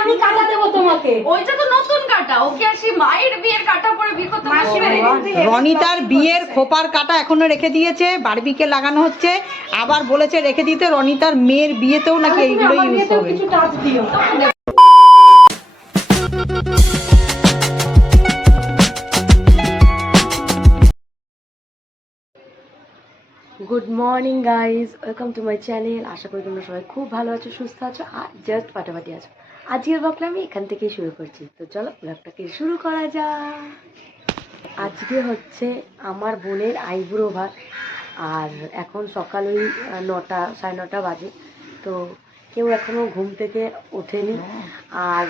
আমি কাটা দেবো তোমাকে। ওইটা তো নতুন কাটা। ওকে আর সেই মায়ের বিয়ের কাটা পরে বিয়ে করতে পারবে রনিতার বিয়ের খোপার কাটা এখনও রেখে দিয়েছে বারবিকে লাগানো হচ্ছে। আবার বলেছে রেখে দিতে রনিতার মেয়ের বিয়েতেও নাকি এইগুলো ইউজ হবে। কিছু টাচ দিও। Good morning guys welcome to my channel আশা করি তোমরা সবাই খুব ভালো আছো সুস্থ আছো আর জাস্ট ফাটাফাটি আছো। আজকের ব্লগটা আমি এখান থেকেই শুরু করছি। তো চলো ব্লগটাকে শুরু করা যাক। আজকে হচ্ছে আমার বোনের আইবুড়ো ভাত। আর এখন সকাল ওই নটা, সাড়ে নটা বাজে। তো কেউ এখনও ঘুম থেকে ওঠেনি। আর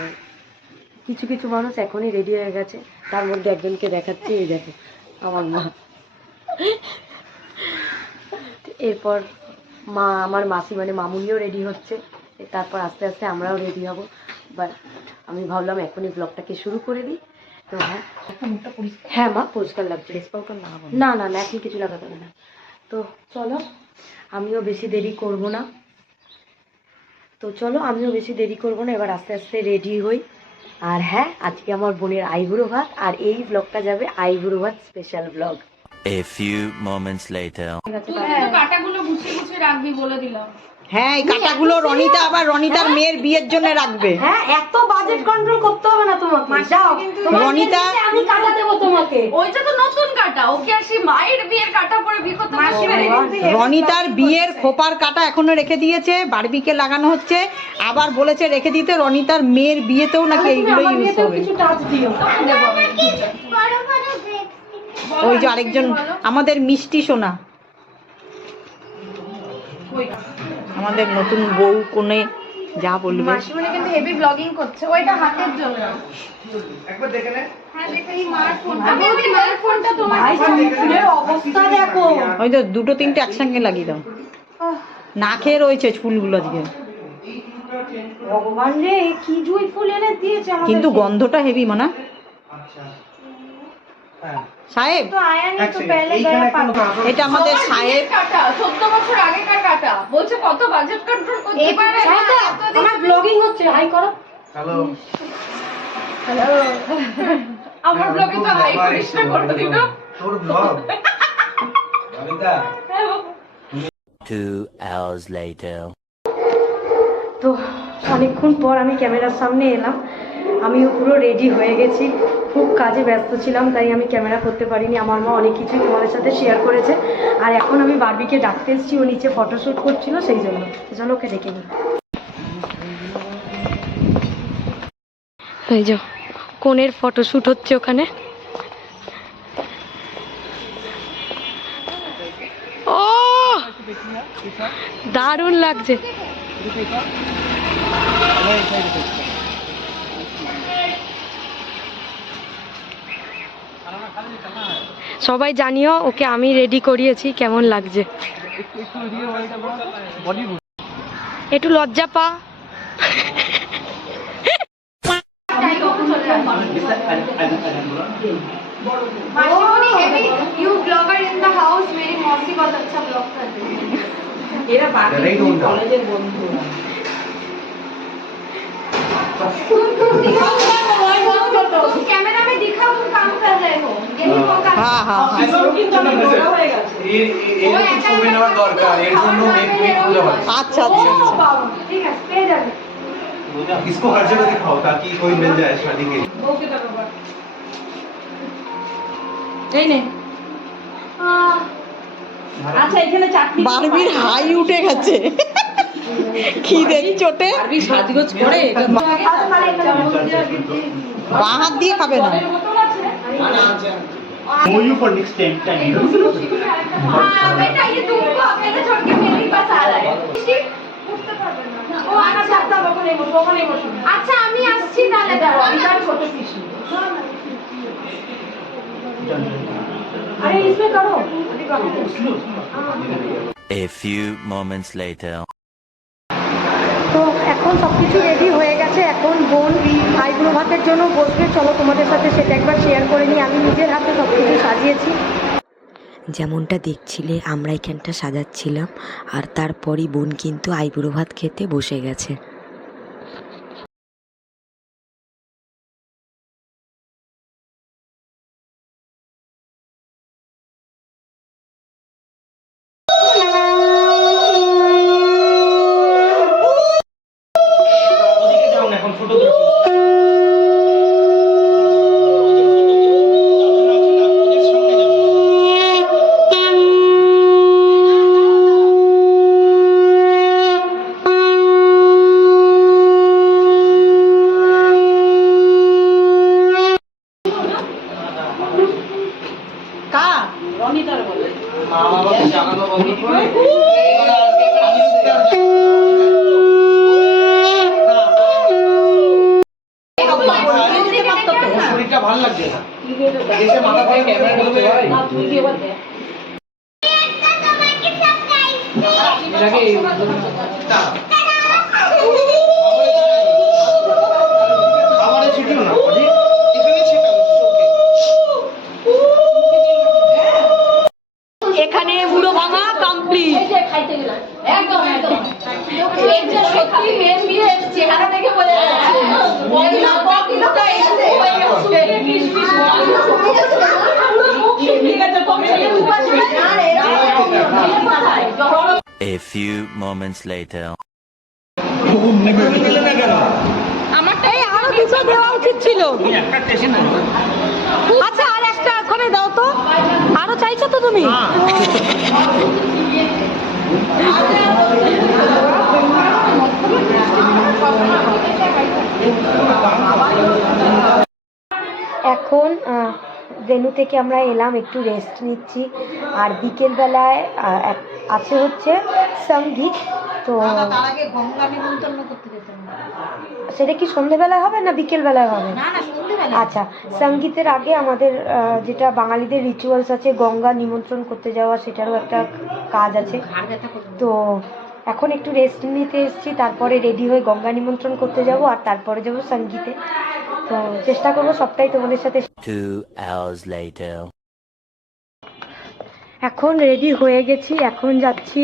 কিছু কিছু মানুষ এখনই রেডি হয়ে গেছে। তার মধ্যে একজনকে দেখাচ্ছি, এই দেখো, আমার মা। এরপর মা, আমার মাসি মানে মামুনিও রেডি হচ্ছে। তারপর আস্তে আস্তে আমরাও রেডি হব। বাট আমি ভাবলাম এখনই ব্লগটাকে শুরু করে দিই। তো হ্যাঁ। হ্যাঁ মা পরিষ্কার লাগছে। না। না না এখন কিছু লাগাতে হবে না। তো চলো আমিও বেশি দেরি করব না। তো চলো আমিও বেশি দেরি করব না এবার আস্তে আস্তে রেডি হই। আর হ্যাঁ আজকে আমার বোনের আইবুড়ো ভাত আর এই ব্লগটা যাবে আইবুড়ো ভাত special blog A few moments later. তুই কিন্তু কাটাগুলো গুছিয়ে গুছিয়ে রাখবি বলে দিলাম। হ্যাঁ এই কাটাগুলো রনিতা আবার রনিতার মেয়ের বিয়ের জন্য রাখবে। হ্যাঁ এত বাজেট কন্ট্রোল করতে হবে না তোমাকে। যাও রনিতা- আমি কাটা দেবো তোমাকে। ওইটা তো নতুন কাটা ওকে আর সেই মায়ের বিয়ের কাটা পরে বিয়ে করতে রনিতার বিয়ের খোপার কাটা এখনও রেখে দিয়েছে বারবিকে লাগানো হচ্ছে। আবার বলেছে রেখে দিতে রনিতার মেয়ের বিয়েতেও নাকি এইগুলো ইউজ হবে। কিছু টাচ দিও। ওই যে আরেকজন আমাদের মিষ্টি সোনা। আমাদের নতুন বউ কোনে যা বলবে। মাসিমণি কিন্তু হেভি ব্লগিং করছে ওইটা হাতের জন্য। হ্যাঁ দেখো এই মার ফোনটা বৌদি মার ফোনটা তোমার ভাই চুলের অবস্থা দেখো। ওই তো দুটো তিনটে একসঙ্গে লাগিয়ে দাও। না খেয়ে রয়েছে ফুলগুলো আজকে। ভগবান রে কি জুই ফুল এনে দিয়েছে কিন্তু গন্ধটা হেভি মানা। সাহেব গায়ে পাতা এটা আমাদের সাহেব কাটা 14 বছর আগেকার কাটা। বলছে কত বাজেট কন্ট্রোল করতে পারে আমার ব্লগিং হচ্ছে হাই করো। আমার ব্লগে তো হাই করিস না করে দিল। Two hours later. তো অনেকক্ষণ পর আমি ক্যামেরার সামনে এলাম। আমিও পুরো রেডি হয়ে গেছি। খুব কাজে ব্যস্ত ছিলাম, তাই আমি ক্যামেরা করতে পারিনি। আমার মা অনেক কিছুই তোমাদের সাথে শেয়ার করেছে। আর এখন আমি বারবিকে ডাকতে এসেছি, ও নিচে ফটোশ্যুট করছিল, সেই জন্য। চলো ওকে ডেকে নিই। এই যে কোনের ফটোশ্যুট হচ্ছে ওখানে। ও, দারুণ লাগছে। সবাই জানিও ওকে আমি রেডি করিয়েছি কেমন লাগছে। একটু লজ্জা পা। কলেজের বন্ধু। খুঁজে পাচ্ছে আচ্ছা আচ্ছা আচ্ছা ঠিক আছে পেয়ে যাবে इसको हर जगह दिखाओ ताकि कोई मिल जाए शादी के लिए এই নে আচ্ছা এখানে চাটনি বারবির হাই উঠে গেছে খিদের চোটে বাঁ হাত দিয়ে খাবে না Know you for next ten time. हाँ बेटा ये तुमको अकेले छोड़ के मेरे ही पास आ रहा है উঠতে পারবে না ও আচ্ছা আচ্ছা আমি আসছি তাহলে দাঁড়াও ছোট পিসি আরে इसमें करो A few moments later. তো এখন সব কিছু রেডি হয়ে গেছে এখন বোন আইবুড়ো ভাতের জন্য বসবে। চলো তোমাদের সাথে সেটা একবার শেয়ার করে নিই। আমি নিজের হাতে সব কিছু সাজিয়েছি। যেমনটা দেখছিলে আমরা এখানটা সাজাচ্ছিলাম। আর তারপরই বোন কিন্তু আইবুড়ো ভাত খেতে বসে গেছে কার রনিতার বলে মা বাবাকে জানানো বন্ধ করে শরীরটা ভালো লাগছে না এসে মাথা করে ক্যামেরা করতে হয় এটাকে few moments later. আমারটাই আরও দুটো দেওয়া উচিত ছিল। আচ্ছা আর একটা ওখানে দাও তো। আরও চাইছো তো তুমি? এখন ভেনু থেকে আমরা এলাম একটু রেস্ট নিচ্ছি। আর বিকেলবেলায় আছে হচ্ছে সংগীত। তো সেটা কি সন্ধেবেলায় হবে না বিকেলবেলায় হবে? আচ্ছা সঙ্গীতের আগে আমাদের যেটা বাঙালিদের রিচুয়ালস আছে গঙ্গা নিমন্ত্রণ করতে যাওয়া সেটারও একটা কাজ আছে। তো এখন একটু রেস্ট নিতে এসেছি তারপরে রেডি হয়ে গঙ্গা নিমন্ত্রণ করতে যাব আর তারপরে যাব সঙ্গীতে। তো চেষ্টা করব সবটাই তোমাদের সাথে Two hours later. এখন রেডি হয়ে গেছি এখন যাচ্ছি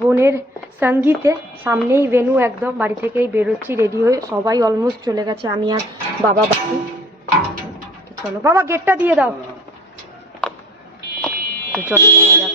বোনের সঙ্গীতে। সামনেই ভেনু একদম বাড়ি থেকেই বেরোচ্ছি রেডি হয়ে সবাই অলমোস্ট চলে গেছে আমি আর বাবা বাকি। চলো বাবা গেটটা দিয়ে দাও। তো চলো যাওয়া যাক।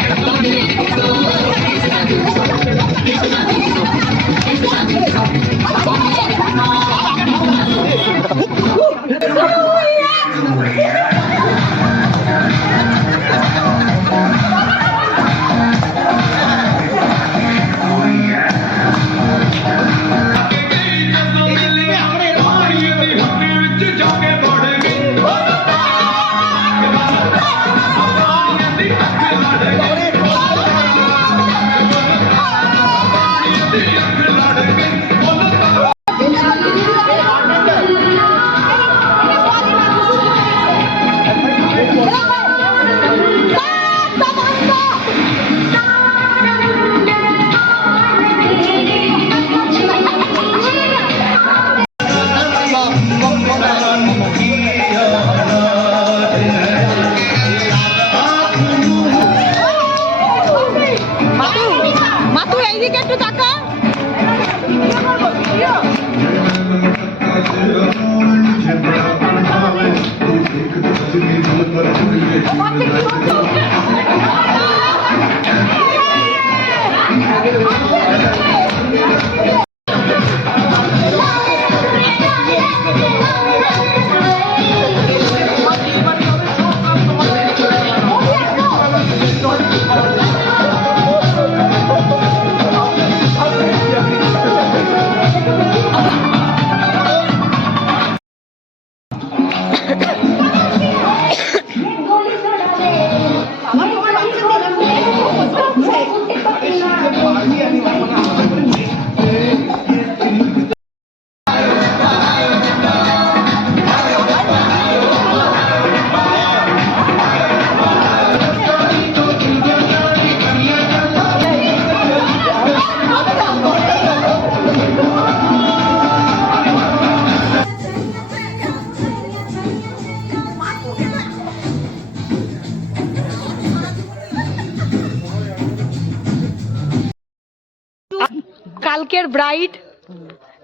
ব্রাইড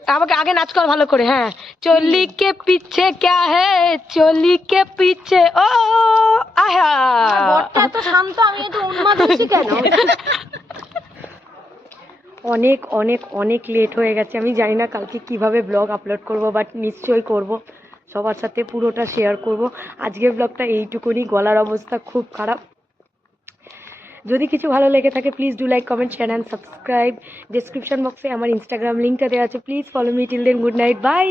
আমাকে আগে নাচ কর ভালো করে হ্যাঁ। চলি কে পিছে ক্যা হে? চলি কে পিছে ও আহা। বরটা এত শান্ত আমি একটু উন্মাদ হচ্ছি কেন? অনেক অনেক অনেক লেট হয়ে গেছে। আমি জানি না কালকে কীভাবে ব্লগ আপলোড করব বাট নিশ্চয়ই করব। সবার সাথে পুরোটা শেয়ার করব। আজকের ব্লগটা এইটুকুনি। গলার অবস্থা খুব খারাপ। যদি কিছু ভালো লেগে থাকে please do like comment share and subscribe description বক্সে আমার ইনস্টাগ্রাম লিঙ্কটা দেওয়া আছে। Please follow me till then good night bye